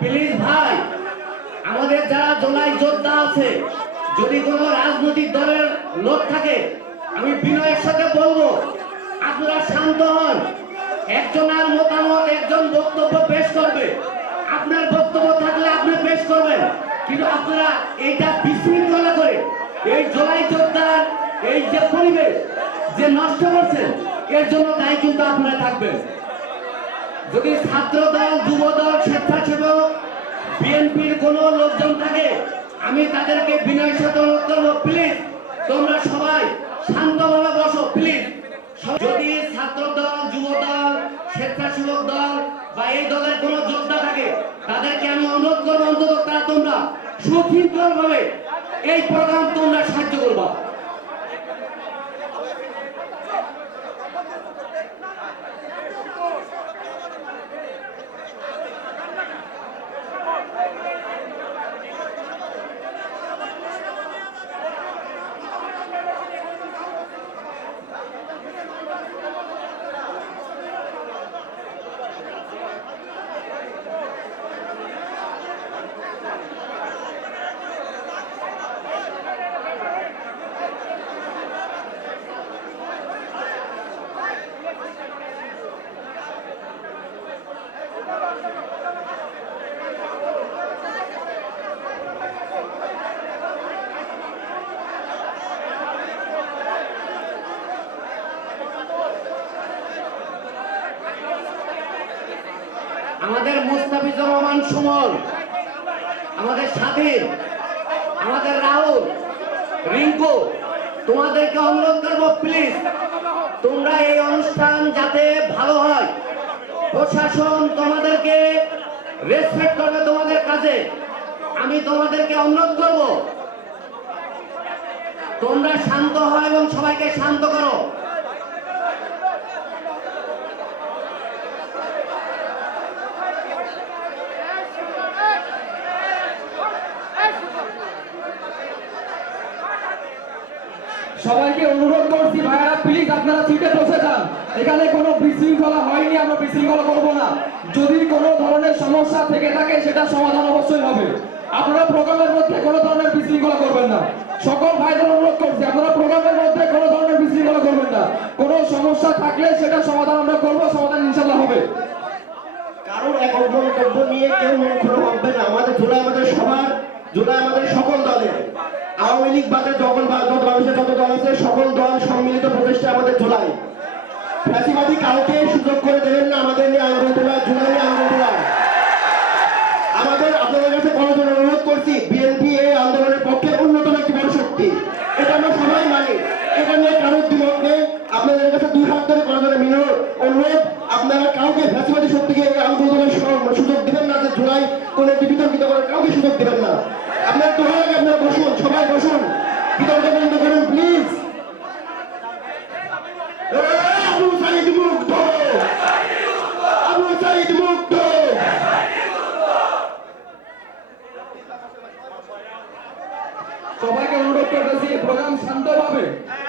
Please ভাই, আমাদের যারা জোলাই যোদ্ধা আছে, যদি কোনো রাজনৈতিক দলের লোক থাকে, আমি বিনয়ের সাথে বলব, আপনারা শান্ত হন। একজনের মতামত, একজন বক্তব্য পেশ করবে। আপনার বক্তব্য থাকলে আপনি পেশ করবেন। কিন্তু আপনারা এইটা বিশৃঙ্খলা করে, এই জোলাই যোদ্ধার এই যে পরিবেশ যে নষ্ট করছেন, এর জন্য দায়ী কিন্তু আপনারা থাকবেন। যদি ছাত্র দল যুব দল স্বেচ্ছাসেবক, বিএনপির কোনো লোকজন থাকে, আমি তাদেরকে বিনয় অনুরোধ করব প্লিজ তোমরা সবাই শান্তভাবে বসো প্লিজ যদি ছাত্র দল যুব দল স্বেচ্ছাসেবক দল বা এই দলের কোনো যোদ্ধা থাকে, তাদেরকে আমি অনুরোধ করব অন্তত তারা তোমরা সুশৃঙ্খল এই প্রোগ্রাম তোমরা সাহায্য করবা। আমাদের মুস্তাফিজুর রহমান সুমন, আমাদের স্বাধীন আমাদের রাহুল, রিঙ্কু, তোমাদেরকে অনুরোধ করব প্লিজ তোমরা এই অনুষ্ঠান যাতে ভালো হয়। প্রশাসন, তোমাদেরকে রেসপেক্ট করবে তোমাদের কাজে। আমি তোমাদেরকে অনুরোধ করব, তোমরা শান্ত হয় এবং সবাইকে শান্ত করো। সবাইকে অনুরোধ করছি প্লিজ আপনারা সিটে বসে যান এখানে কোনো বিশৃঙ্খলা হয়নি, আমরা বিশৃঙ্খলা করব না। যদি কোনো ধরনের সমস্যা থেকে থাকে, সেটা সমাধান অবশ্যই হবে। আপনারা প্রোগ্রামের মধ্যে কোনো ধরনের বিশৃঙ্খলা করবেন না। সকল ভাইদের অনুরোধ করছি, আপনারা প্রোগ্রামের মধ্যে কোনো ধরনের বিশৃঙ্খলা করবেন না। কোনো সমস্যা থাকলে সেটা সমাধান আমরা করব, সমাধান ইনশাল্লাহ হবে। কারণ এক মন্তব্য নিয়ে কেউ মন ভাববে না। আমাদের জোড়া আমাদের সবার জোড়া আমাদের দলের আওয়ামী লীগ বাদে যখন মানুষের যত দল আছে, সকল দল সম্মিলিত প্রচেষ্টা আমাদের জোড়ায় ফ্যাসিবাদী কাউকে সুযোগ করে দেবেন না আমাদের নিয়ে আন্দোলন তোলা নিয়ে আন্দোলন তোলা আমাদের আপনাদের কাছে বড়জন অনুরোধ করছি বিএনপি এই আন্দোলনের পক্ষে অন্যতম একটি বড় শক্তি। এটা আমরা সবাই মানি। এটা নিয়ে কারোর দ্বিমত নেই। আপনাদের কাছে দুই হাত ধরে বড়জনের মিনর অনুরোধ, আপনারা কাউকে ফ্যাসিবাদী দিবেন না। আপনার তো হয়ে আপনারা বসুন, সবাই বসুন। বিতর্ক বন্ধ করুন প্লিজ সবাইকে অনুরোধ করতেছি প্রোগ্রাম শান্তভাবে।